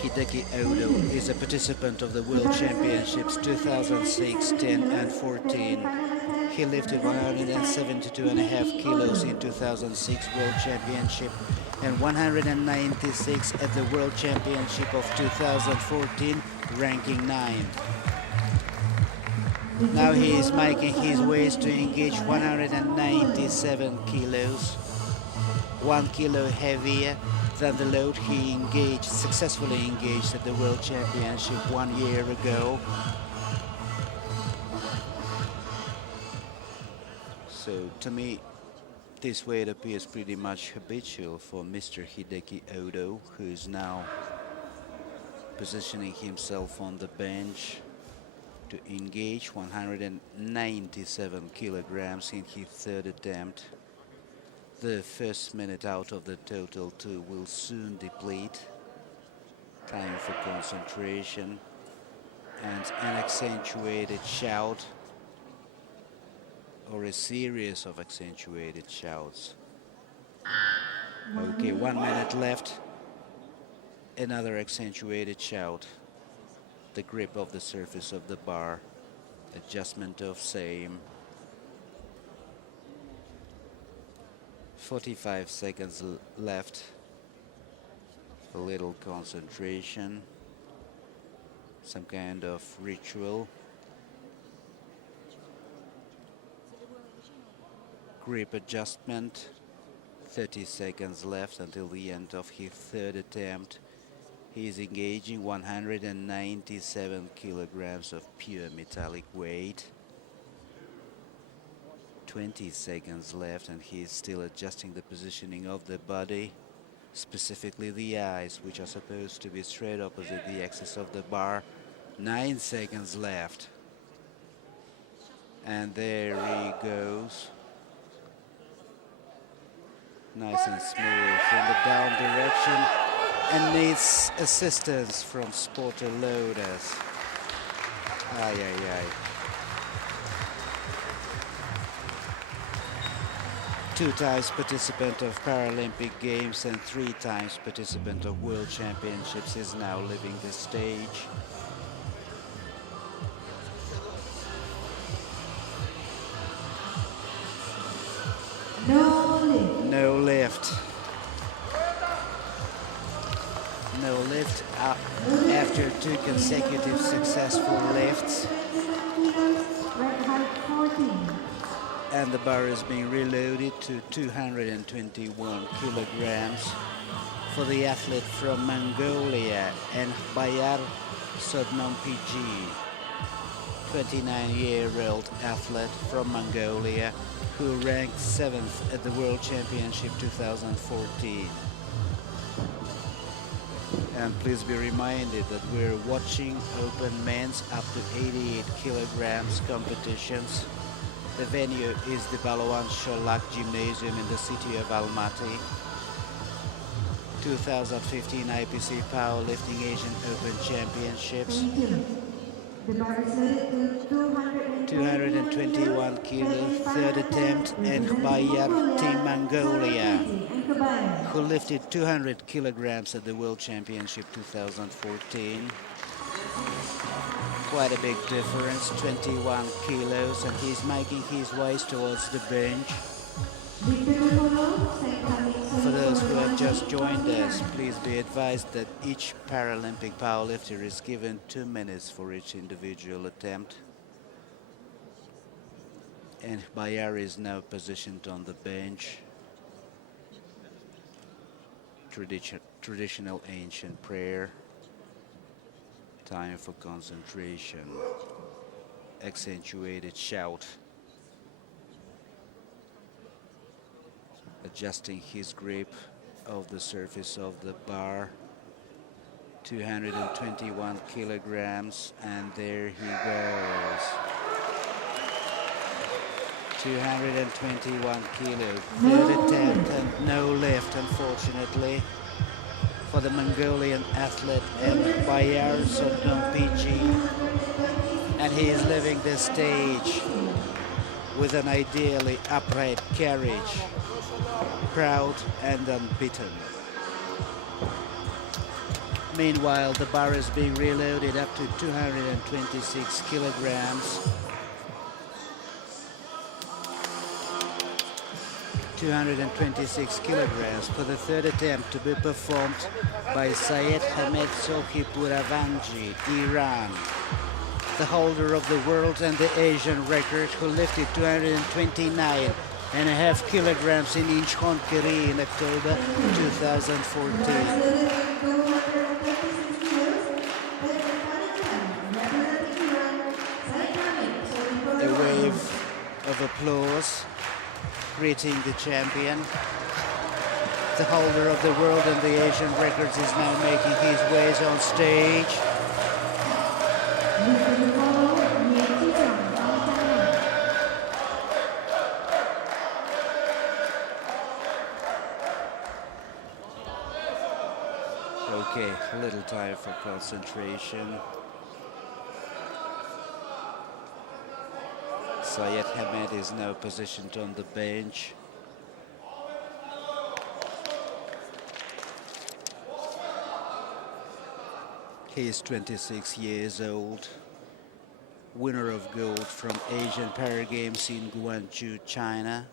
Hideki Odo is a participant of the World Championships 2006, 10 and 14. He lifted 172.5 kilos in 2006 World Championship and 196 at the World Championship of 2014, ranking 9th. Now he is making his ways to engage 197 kilos, 1 kilo heavier than the load he successfully engaged at the World Championship 1 year ago. So to me, this weight appears pretty much habitual for Mr. Hideki Odo, who is now positioning himself on the bench to engage 197 kilograms in his third attempt. The first minute out of the total 2 will soon deplete. Time for concentration and an accentuated shout, or a series of accentuated shouts. Okay, 1 minute left. Another accentuated shout. The grip of the surface of the bar. Adjustment of same. 45 seconds left. A little concentration. Some kind of ritual. Grip adjustment. 30 seconds left until the end of his third attempt. He is engaging 197 kilograms of pure metallic weight. 20 seconds left and he is still adjusting the positioning of the body, specifically the eyes, which are supposed to be straight opposite the axis of the bar. 9 seconds left. And there he goes. Nice and smooth in the down direction, and needs assistance from spotter loaders. Ay, ay, ay. 2 times participant of Paralympic Games and 3 times participant of World Championships is now leaving the stage. No lift. No lift. No lift after 2 consecutive successful lifts. Red height 14. And the bar is being reloaded to 221 kilograms for the athlete from Mongolia, and Bayar Sodnom PG, 29-year-old athlete from Mongolia who ranked 7th at the World Championship 2014. And please be reminded that we're watching open men's up to 88 kilograms competitions. The venue is the Balawan Sholak Gymnasium in the city of Almaty. 2015 IPC Powerlifting Asian Open Championships. Thank you. The bar is loaded to 221 kilo, third attempt, and Bayar Team Mongolia, who lifted 200 kilograms at the World Championship 2014. Quite a big difference, 21 kilos, and he's making his ways towards the bench. For those who have just joined us, please be advised that each Paralympic powerlifter is given 2 minutes for each individual attempt. And Bayar is now positioned on the bench. Traditional ancient prayer. Time for concentration. Accentuated shout. Adjusting his grip of the surface of the bar. 221 kilograms, and there he goes. 221 kilos. Third attempt and no lift, unfortunately. for the Mongolian athlete and Bayar Sotnompiji, and he is leaving the stage with an ideally upright carriage, proud and unbeaten. Meanwhile, the bar is being reloaded up to 226 kilograms. 226 kilograms for the third attempt to be performed by Syed Hamed Sohipuravanji, Iran, the holder of the world and the Asian record, who lifted 229.5 kilograms in Incheon, Korea in October 2014. A wave of applause greeting the champion. The holder of the world and the Asian records is now making his ways on stage. Okay, a little time for concentration. Syed Hamed is now positioned on the bench. He is 26 years old, winner of gold from Asian Para Games in Guangzhou, China,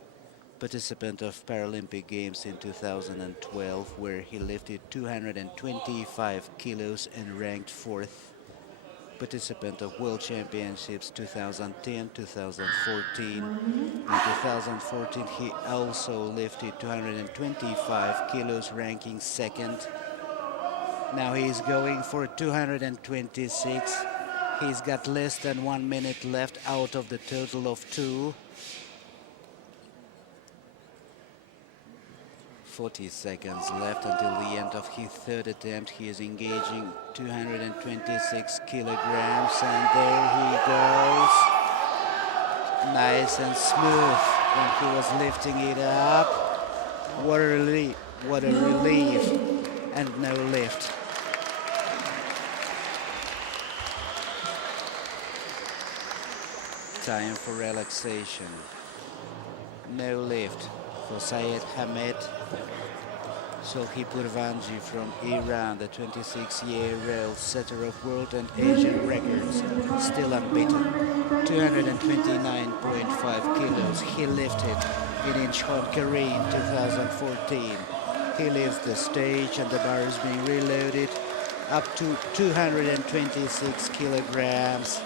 participant of Paralympic Games in 2012, where he lifted 225 kilos and ranked 4th. Participant of World Championships 2010, 2014. In 2014, he also lifted 225 kilos, ranking 2nd. Now he is going for 226. He's got less than 1 minute left out of the total of 2. 40 seconds left until the end of his third attempt. He is engaging 226 kilograms, and there he goes. Nice and smooth when he was lifting it up. What a relief, what a relief, and no lift. Time for relaxation. No lift for Syed Hamed Sohipuravanji from Iran, the 26-year-old setter of world and Asian records, still unbeaten. 229.5 kilos he lifted in Incheon, Korea in 2014. He leaves the stage and the bar is being reloaded up to 226 kilograms.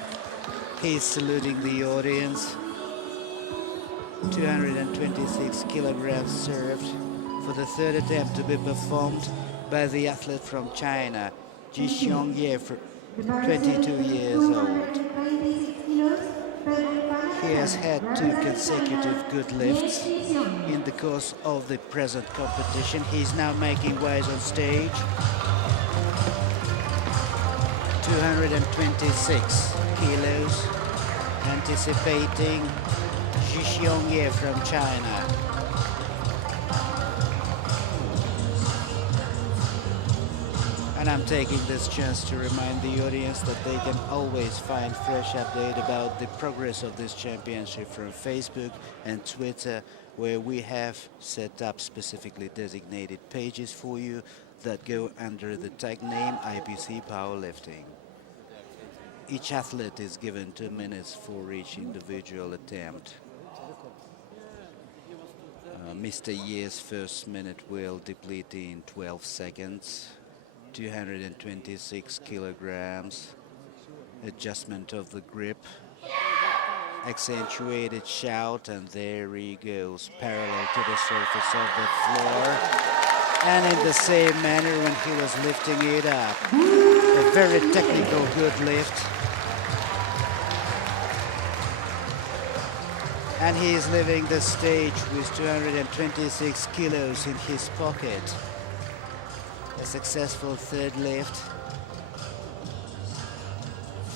He's saluting the audience. 226 kilograms served for the third attempt to be performed by the athlete from China, Jixiong Ye, 22 years old. He has had 2 consecutive good lifts in the course of the present competition. He's now making ways on stage. 226 kilos, anticipating Jixiong Ye from China. And I'm taking this chance to remind the audience that they can always find fresh update about the progress of this championship from Facebook and Twitter, where we have set up specifically designated pages for you that go under the tag name IPC Powerlifting. Each athlete is given 2 minutes for each individual attempt. Mr. Ye's first minute will deplete in 12 seconds. 226 kilograms. Adjustment of the grip. Accentuated shout, and there he goes, parallel to the surface of the floor. And in the same manner when he was lifting it up. A very technical, good lift. And he is leaving the stage with 226 kilos in his pocket. A successful third lift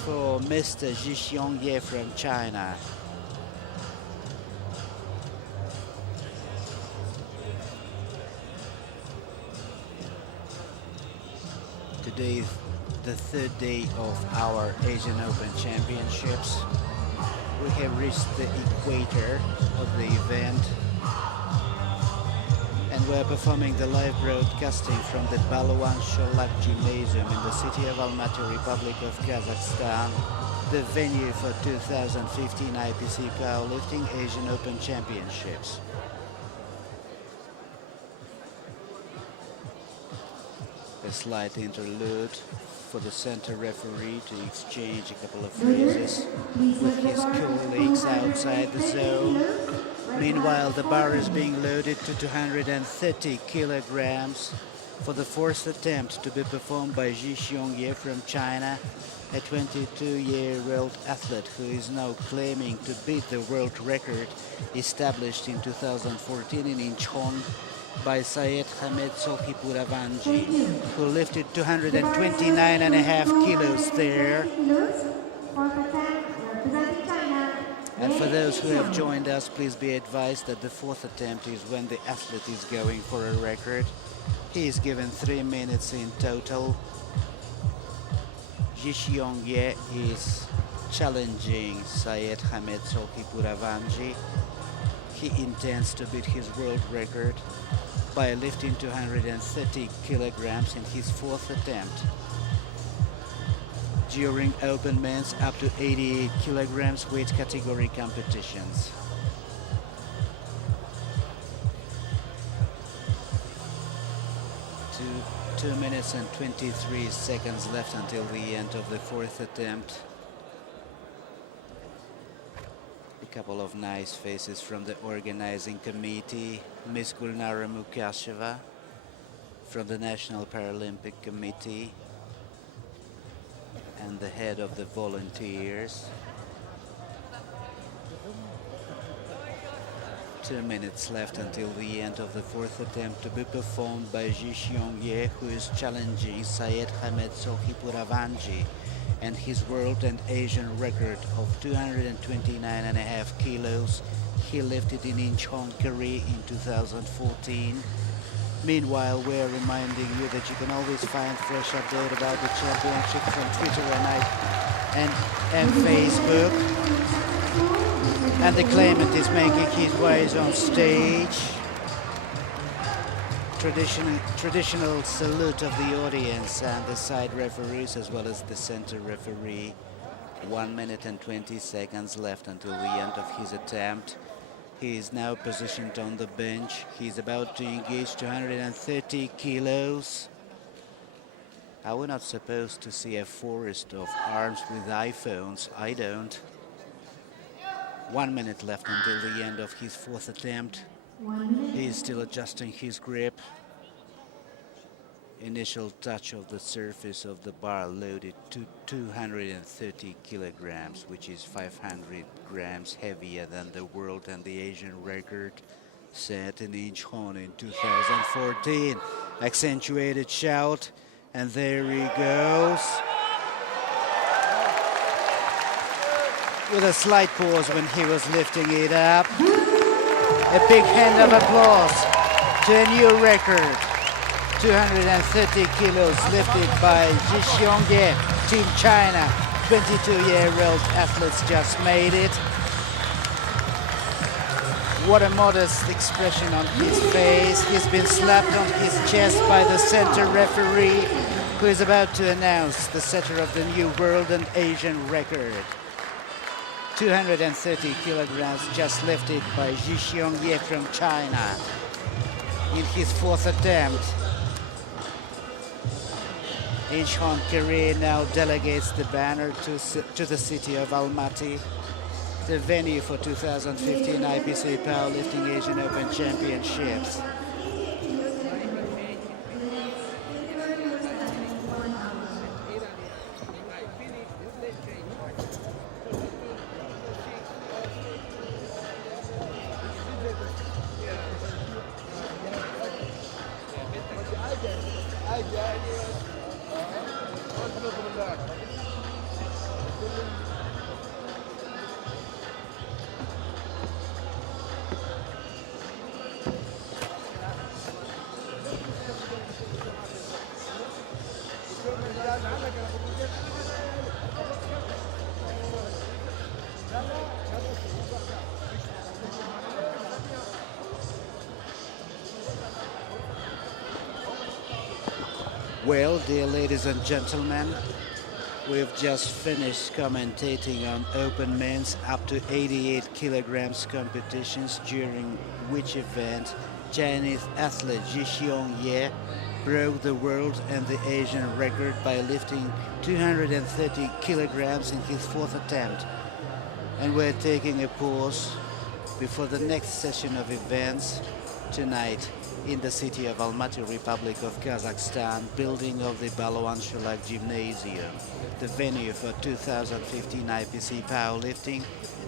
for Mr. Jixiong Ye from China. Today is the third day of our Asian Open Championships. We have reached the equator of the event, and we're performing the live broadcasting from the Balwan Sholak Gymnasium in the city of Almaty, Republic of Kazakhstan, the venue for 2015 IPC Powerlifting Asian Open Championships. A slight interlude for the center referee to exchange a couple of phrases with his colleagues outside the zone. Meanwhile, the bar is being loaded to 230 kilograms for the fourth attempt to be performed by Ji Xiongye from China, a 22-year-old athlete who is now claiming to beat the world record established in 2014 in Incheon by Syed Hamed Sohipuravanji, who lifted 229.5 kilos there. And for those who have joined us, please be advised that the fourth attempt is when the athlete is going for a record. He is given 3 minutes in total. Ji Xiongye is challenging Syed Hamed Sohipuravanji. He intends to beat his world record by lifting 230 kilograms in his fourth attempt. During open men's up to 88 kilograms weight category competitions. Two minutes and 23 seconds left until the end of the fourth attempt. A couple of nice faces from the organizing committee. Ms. Gulnara Mukasheva from the National Paralympic Committee, and the head of the volunteers. 2 minutes left until the end of the fourth attempt to be performed by Ji Xiongye, who is challenging Syed Hamed Sohipuravanji and his world and Asian record of 229.5 kilos he lifted in Incheon, Korea in 2014. Meanwhile, we're reminding you that you can always find fresh update about the championship from Twitter and Facebook. And the claimant is making his way on stage. Traditional salute of the audience and the side referees, as well as the center referee. 1 minute and 20 seconds left until the end of his attempt. He is now positioned on the bench. He's about to engage 230 kilos. Are we not supposed to see a forest of arms with iPhones? I don't. 1 minute left until the end of his fourth attempt. He is still adjusting his grip. Initial touch of the surface of the bar loaded to 230 kilograms, which is 500 grams heavier than the world and the Asian record set in Incheon in 2014. Accentuated shout, and there he goes. With a slight pause when he was lifting it up. A big hand of applause to a new record. 230 kilos lifted by Ji Xiongye, Team China. 22-year-old athletes just made it. What a modest expression on his face. He's been slapped on his chest by the center referee, who is about to announce the setter of the new world and Asian record. 230 kilograms just lifted by Ji Xiongye from China in his fourth attempt. Incheon, Korea now delegates the banner to the city of Almaty, the venue for 2015 IPC Powerlifting Asian Open Championships. Well, dear ladies and gentlemen, we've just finished commentating on open men's up to 88 kilograms competitions, during which event Chinese athlete Ji Xiong-ye broke the world and the Asian record by lifting 230 kilograms in his fourth attempt. And we're taking a pause before the next session of events tonight in the city of Almaty, Republic of Kazakhstan, building of the Balwan Shulak Gymnasium, the venue for 2015 IPC Powerlifting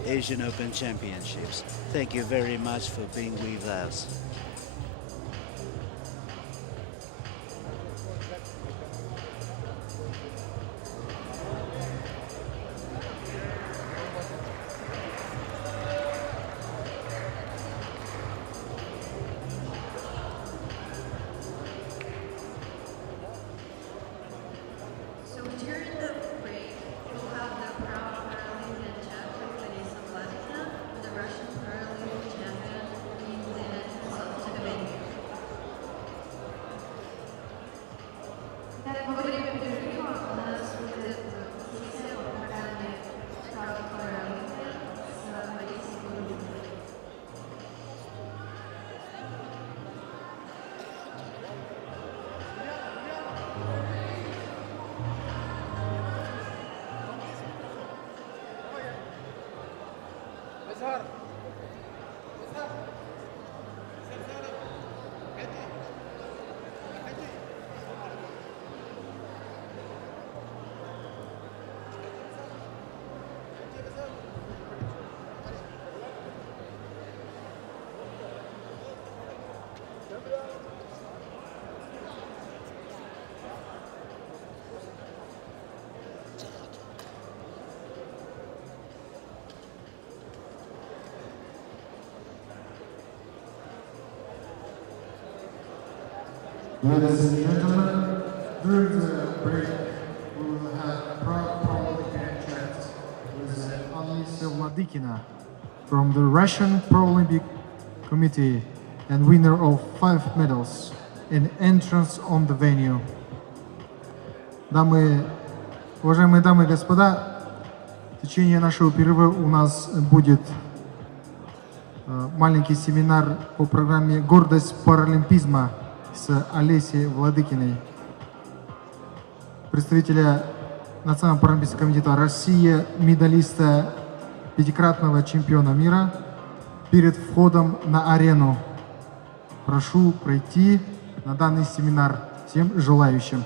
Asian Open Championships. Thank you very much for being with us. Ladies and gentlemen, during the break, we will have proud Paralympic chats with Almaty from the Russian Paralympic Committee and winner of 5 medals in entrance on the venue. Уважаемые дамы и господа, в течение нашего перерыва у нас будет маленький семинар по программе «Гордость паралимпизма» с Олесей Владыкиной, представителя Национального паралимпийского комитета России, медалиста, 5-кратного чемпиона мира, перед входом на арену. Прошу пройти на данный семинар всем желающим.